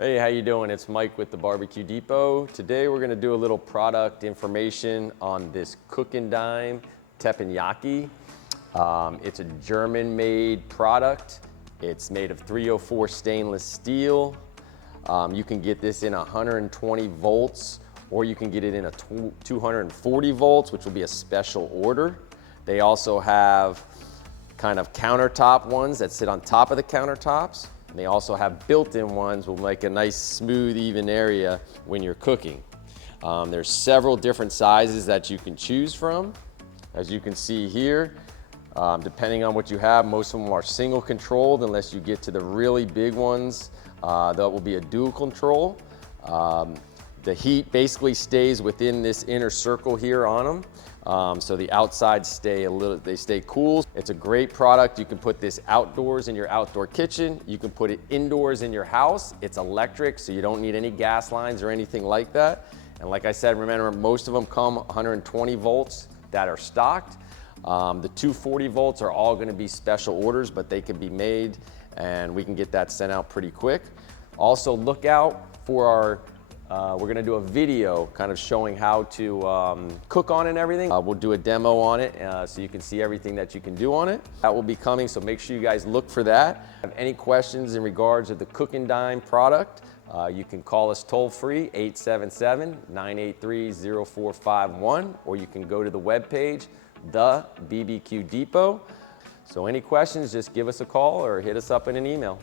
Hey, how you doing? It's Mike with the Barbecue Depot. Today we're going to do a little product information on this Cook-N-Dine Teppanyaki. It's a German-made product. It's made of 304 stainless steel. You can get this in 120 volts, or you can get it in a 240 volts, which will be a special order. They also have kind of countertop ones that sit on top of the countertops. And they also have built-in ones will make a nice smooth, even area when you're cooking. There's several different sizes that you can choose from. As you can see here, depending on what you have, most of them are single controlled unless you get to the really big ones. That will be a dual control. The heat basically stays within this inner circle here on them. So the outsides stay cool. It's a great product. You can put this outdoors in your outdoor kitchen. You can put it indoors in your house. It's electric, so you don't need any gas lines or anything like that. And like I said, remember, most of them come 120 volts that are stocked. The 240 volts are all gonna be special orders, but they can be made and we can get that sent out pretty quick. Also look out for our we're gonna do a video kind of showing how to cook on it and everything. We'll do a demo on it so you can see everything that you can do on it. That will be coming, so make sure you guys look for that. If you have any questions in regards to the Cook-N-Dine product, you can call us toll free, 877-983-0451, or you can go to the webpage, The BBQ Depot. So any questions, just give us a call or hit us up in an email.